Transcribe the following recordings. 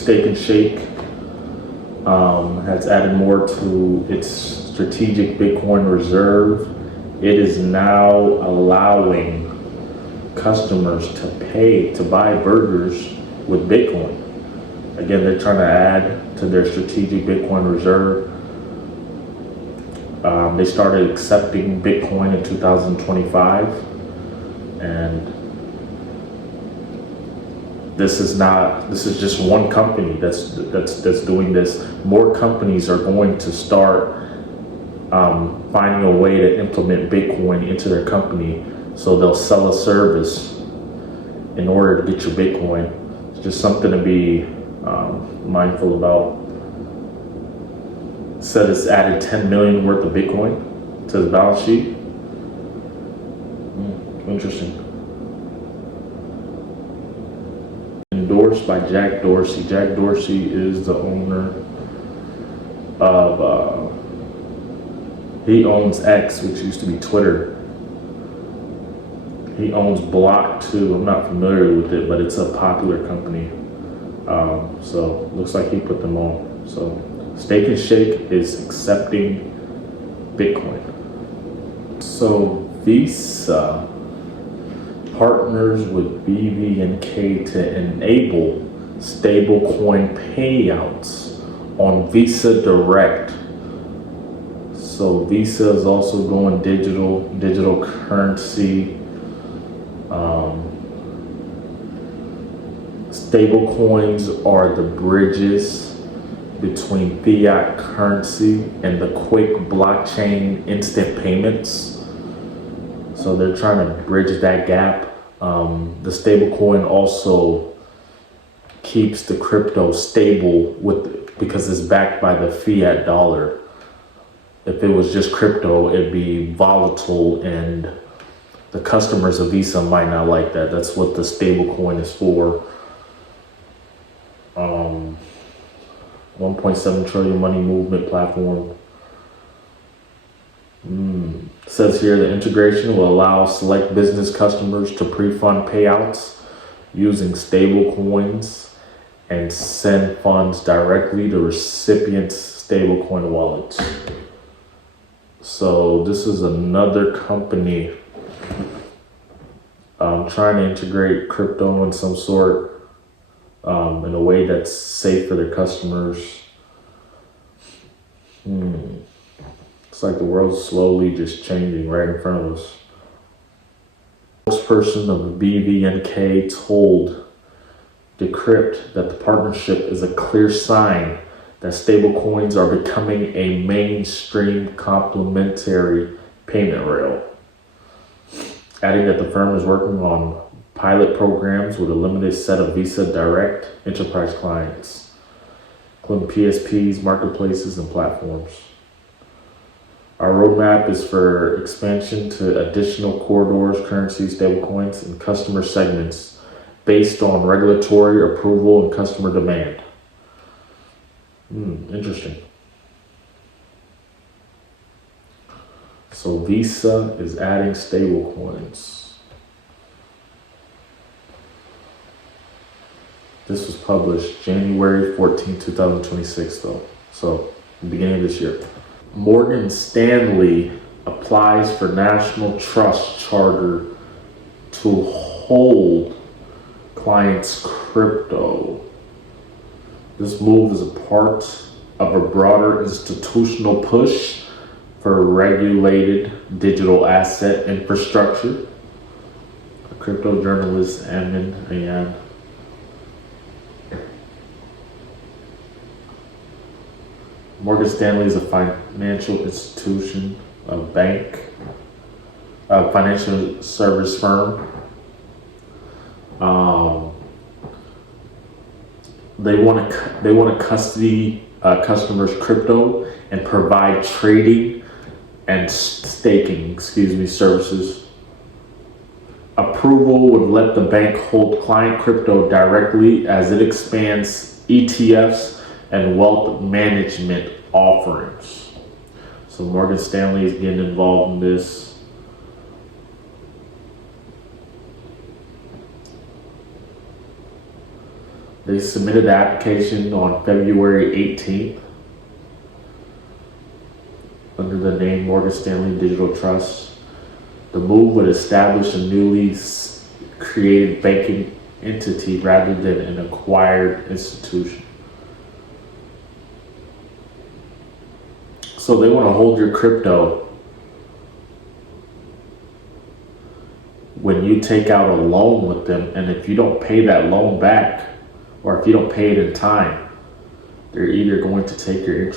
Steak and Shake has added more to its strategic Bitcoin reserve. It is now allowing customers to pay to buy burgers with Bitcoin. Again, they're trying to add to their strategic Bitcoin reserve. They started accepting Bitcoin in 2025, and this is just one company that's doing this. More companies are going to start finding a way to implement Bitcoin into their company, so they'll sell a service in order to get your Bitcoin. It's just something to be mindful about. It said it's added 10 million worth of Bitcoin to the balance sheet. Interesting. Endorsed by Jack Dorsey. Jack Dorsey is the owner of, he owns X, which used to be Twitter. He owns Block too. I'm not familiar with it, but it's a popular company. So looks like he put them on. So Steak and Shake is accepting Bitcoin. So Visa partners with BVNK to enable stablecoin payouts on Visa Direct. So Visa is also going digital currency. Stable coins are the bridges between fiat currency and the quick blockchain instant payments. So they're trying to bridge that gap. The stable coin also keeps the crypto stable because it's backed by the fiat dollar. If it was just crypto, it'd be volatile, and the customers of Visa might not like that. That's what the stable coin is for. 1.7 trillion money movement platform. Says here the integration will allow select business customers to pre-fund payouts using stable coins and send funds directly to recipients' stablecoin wallets. So this is another company trying to integrate crypto in some sort, in a way that's safe for their customers. It's like the world's slowly just changing right in front of us. Spokesperson of BVNK told Decrypt that the partnership is a clear sign that stablecoins are becoming a mainstream complementary payment rail, adding that the firm is working on pilot programs with a limited set of Visa Direct enterprise clients, including PSPs, marketplaces, and platforms. Our roadmap is for expansion to additional corridors, currencies, stablecoins, and customer segments based on regulatory approval and customer demand. Interesting. So Visa is adding stablecoins. This was published January 14, 2026 though. So the beginning of this year. Morgan Stanley applies for National Trust Charter to hold clients' crypto. This move is a part of a broader institutional push for regulated digital asset infrastructure. A crypto journalist, Amin Ayad. Morgan Stanley is a financial institution, a bank, a financial service firm. They want to custody customers' crypto and provide trading and staking, services. Approval would let the bank hold client crypto directly as it expands ETFs and wealth management offerings. So Morgan Stanley is getting involved in this. They submitted the application on February 18th under the name Morgan Stanley Digital Trust. The move would establish a newly created banking entity rather than an acquired institution. So they want to hold your crypto when you take out a loan with them, and if you don't pay that loan back, or if you don't pay it in time, they're either going to take your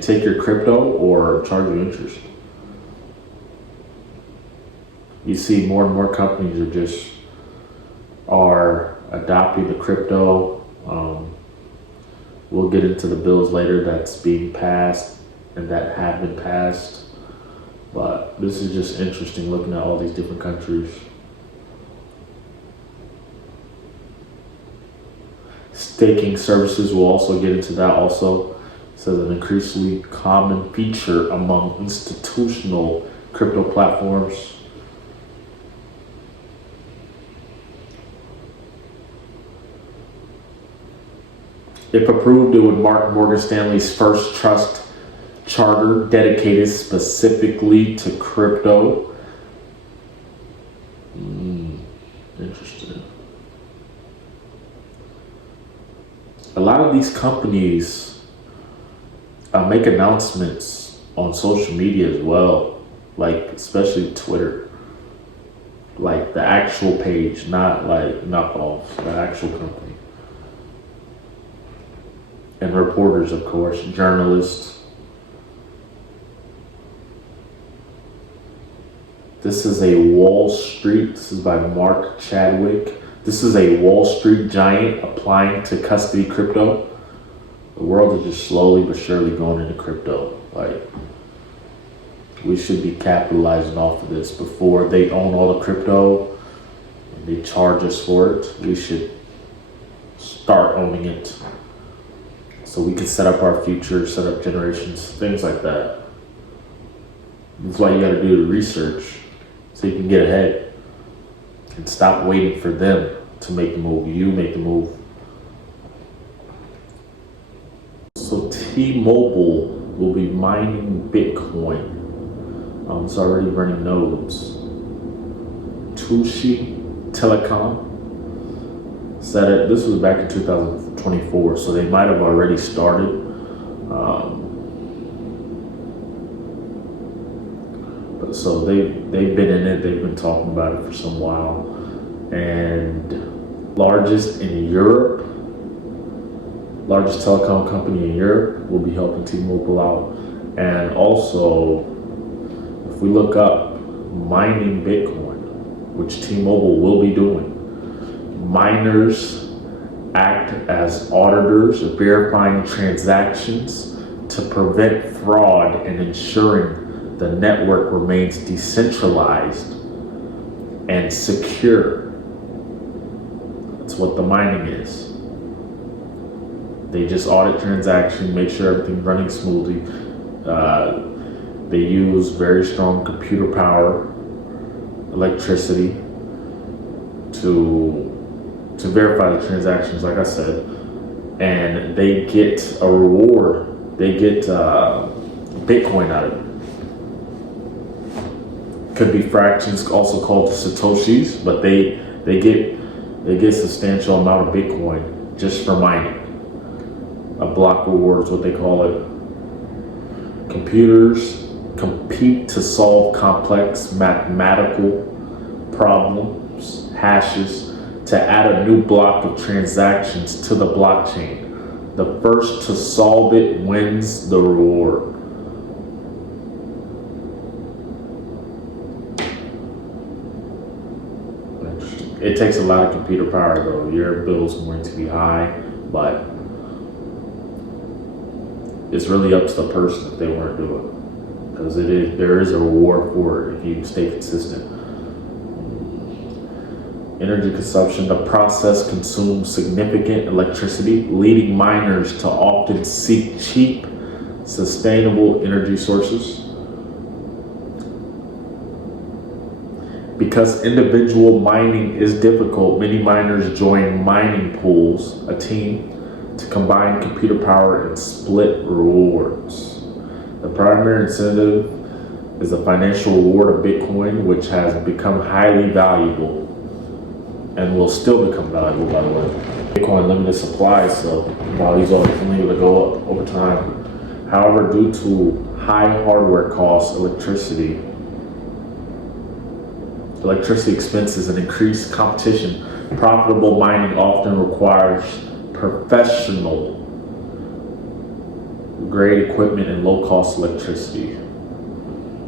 take your crypto or charge you interest. You see more and more companies are adopting the crypto. We'll get into the bills later that's being passed and that have been passed. But this is just interesting looking at all these different countries. Staking services, will also get into that also. It says an increasingly common feature among institutional crypto platforms. If approved, it would mark Morgan Stanley's first trust charter dedicated specifically to crypto. Interesting. A lot of these companies make announcements on social media as well, like especially Twitter, like the actual page, not like knockoffs, the actual company. And reporters, of course, journalists. This is a Wall Street, this is by Mark Chadwick. This is a Wall Street giant applying to custody crypto. The world is just slowly but surely going into crypto. Like, we should be capitalizing off of this before they own all the crypto and they charge us for it. We should start owning it so we can set up our future, set up generations, things like that. That's why you got to do the research so you can get ahead and stop waiting for them to make the move. You make the move. So T-Mobile will be mining Bitcoin. It's already running nodes. Tushi Telecom said it. This was back in 2024, so they might have already started. But so they've been in it. They've been talking about it for some while. And largest telecom company in Europe will be helping T-Mobile out. And also, if we look up mining Bitcoin, which T-Mobile will be doing, miners act as auditors, verifying transactions to prevent fraud and ensuring the network remains decentralized and secure. That's what the mining is. They just audit transactions, make sure everything's running smoothly. They use very strong computer power, electricity to verify the transactions, like I said, and they get a reward. They get Bitcoin out of it. Could be fractions, also called Satoshis, but they get substantial amount of Bitcoin just for mining. A block reward is what they call it. Computers compete to solve complex mathematical problems, hashes, to add a new block of transactions to the blockchain. The first to solve it wins the reward. It takes a lot of computer power though. Your bill's going to be high, but it's really up to the person if they want to do it. Because there is a reward for it if you stay consistent. Energy consumption. The process consumes significant electricity, leading miners to often seek cheap, sustainable energy sources. Because individual mining is difficult, many miners join mining pools, a team, to combine computer power and split rewards. The primary incentive is the financial reward of Bitcoin, which has become highly valuable and will still become valuable, by the way. Bitcoin limited supply, so values are continuing to go up over time. However, due to high hardware costs, electricity expenses, and increased competition, profitable mining often requires professional grade equipment and low cost electricity.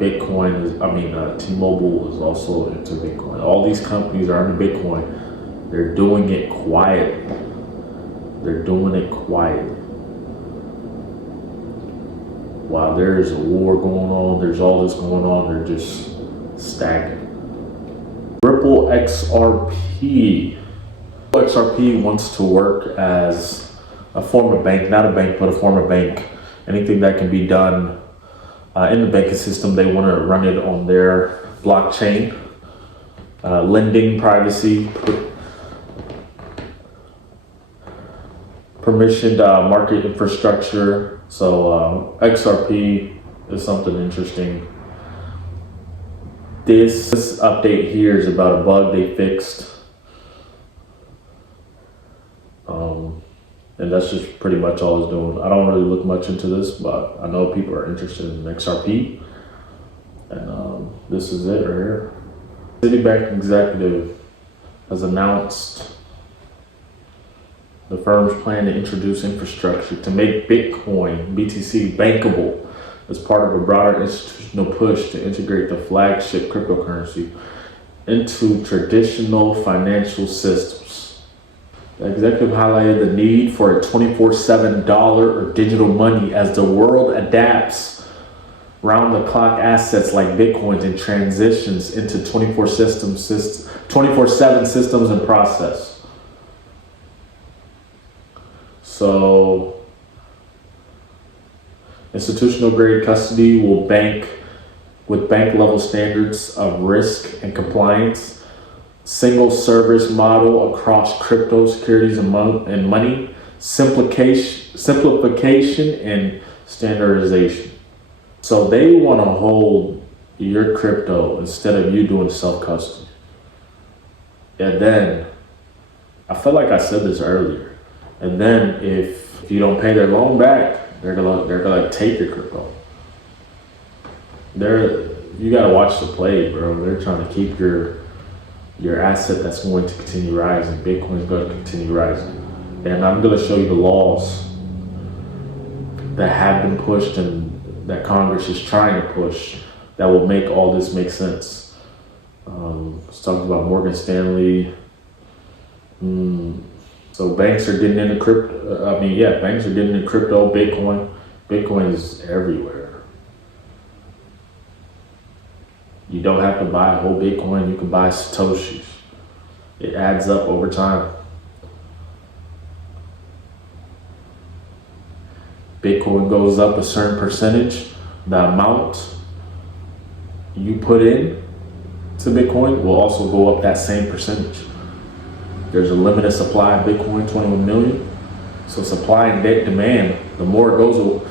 T-Mobile is also into Bitcoin. All these companies are into Bitcoin. They're doing it quietly. While there's a war going on, there's all this going on, they're just stagnant. Ripple XRP. XRP wants to work as a form of bank, not a bank, but a form of bank. Anything that can be done in the banking system, they want to run it on their blockchain. Lending, privacy, permissioned market infrastructure. So XRP is something interesting. This update here is about a bug they fixed. And that's just pretty much all it's doing. I don't really look much into this, but I know people are interested in XRP. And this is it right here. Citibank executive has announced the firm's plan to introduce infrastructure to make Bitcoin, BTC, bankable as part of a broader institutional push to integrate the flagship cryptocurrency into traditional financial systems. The executive highlighted the need for a 24/7 dollar or digital money as the world adapts round-the-clock assets like Bitcoin and transitions into 24/7 systems and process. So, institutional grade custody will bank with bank level standards of risk and compliance, single service model across crypto securities and money, simplification and standardization. So they want to hold your crypto instead of you doing self-custody. And then, I feel like I said this earlier, and then if you don't pay their loan back, they're gonna take your crypto. You gotta watch the play, bro. They're trying to keep your asset that's going to continue rising. Bitcoin's going to continue rising. And I'm going to show you the laws that have been pushed and that Congress is trying to push that will make all this make sense. Let's talk about Morgan Stanley. So banks are getting into crypto. Banks are getting into crypto, Bitcoin. Bitcoin is everywhere. You don't have to buy a whole Bitcoin, you can buy Satoshis. It adds up over time. Bitcoin goes up a certain percentage. The amount you put in to Bitcoin will also go up that same percentage. There's a limited supply of Bitcoin, 21 million. So supply and demand, the more it goes,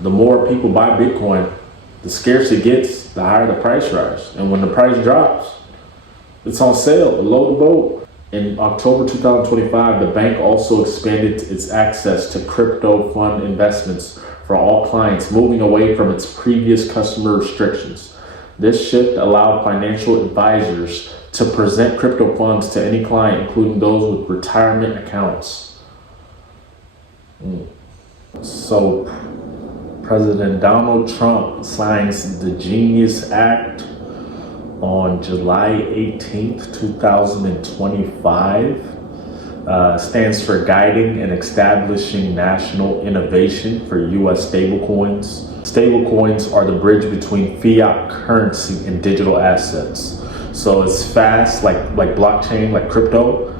the more people buy Bitcoin, the scarcer it gets, the higher the price rise. And when the price drops, it's on sale, below the boat. In October 2025, the bank also expanded its access to crypto fund investments for all clients, moving away from its previous customer restrictions. This shift allowed financial advisors to present crypto funds to any client, including those with retirement accounts. So, President Donald Trump signs the Genius Act on July 18th, 2025. Stands for Guiding and Establishing National Innovation for U.S. Stablecoins. Stablecoins are the bridge between fiat currency and digital assets. So it's fast, like blockchain, like crypto,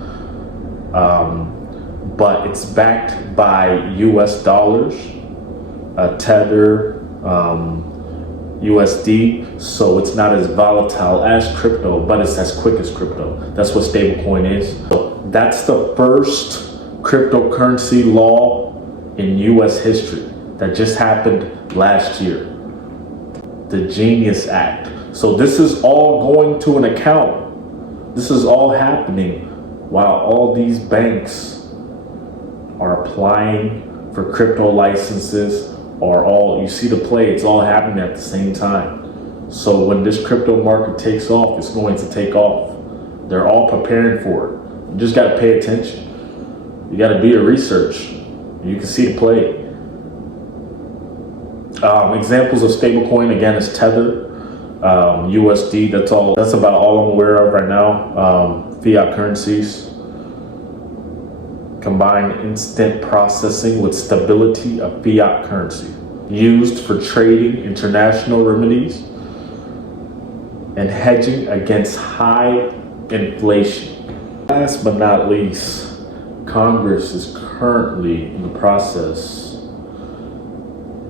but it's backed by U.S. dollars. Tether, USD, so it's not as volatile as crypto, but it's as quick as crypto. That's what stablecoin is. So that's the first cryptocurrency law in US history that just happened last year. The Genius Act. So this is all going to an account. This is all happening while all these banks are applying for crypto licenses, or all, you see the play, it's all happening at the same time. So when this crypto market takes off, it's going to take off. They're all preparing for it. You just got to pay attention. You got to do your research. You can see the play. Examples of stablecoin, again, is Tether, USD. That's about all I'm aware of right now. Fiat currencies. Combine instant processing with stability of fiat currency. Used for trading international remedies and hedging against high inflation. Last but not least, Congress is currently in the process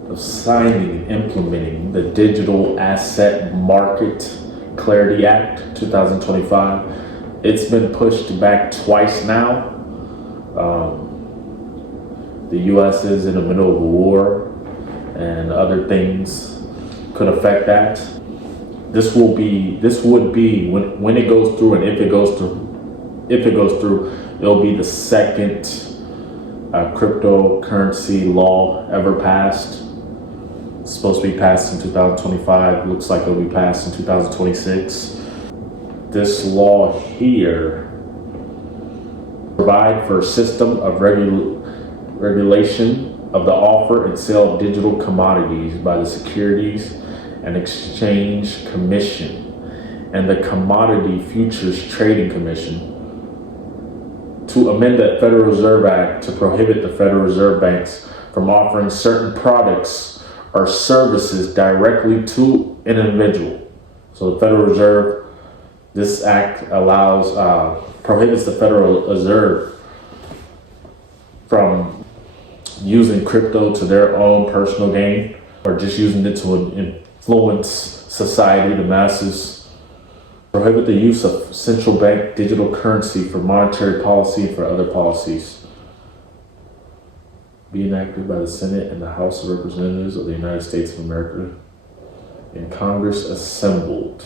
of signing and implementing the Digital Asset Market Clarity Act 2025. It's been pushed back twice now. The U.S. is in the middle of a war, and other things could affect that. This would be when it goes through, and if it goes through, it'll be the second cryptocurrency law ever passed. It's supposed to be passed in 2025. Looks like it'll be passed in 2026. This law here provide for a system of regulation of the offer and sale of digital commodities by the Securities and Exchange Commission and the Commodity Futures Trading Commission, to amend the Federal Reserve Act to prohibit the Federal Reserve banks from offering certain products or services directly to an individual. So the Federal Reserve, this act prohibits the Federal Reserve from using crypto to their own personal gain, or just using it to influence society, the masses. Prohibit the use of central bank digital currency for monetary policy and for other policies. Be enacted by the Senate and the House of Representatives of the United States of America and Congress assembled.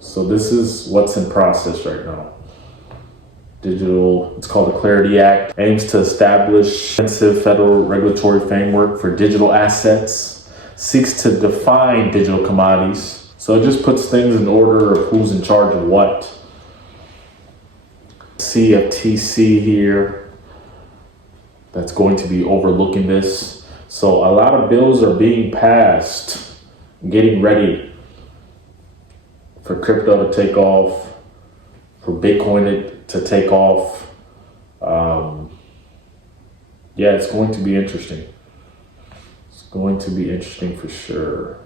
So this is what's in process right now. It's called the Clarity Act, aims to establish a comprehensive federal regulatory framework for digital assets, seeks to define digital commodities. So it just puts things in order of who's in charge of what. CFTC here, that's going to be overlooking this. So a lot of bills are being passed, getting ready for crypto to take off, for Bitcoin to take off. Yeah, it's going to be interesting. It's going to be interesting for sure.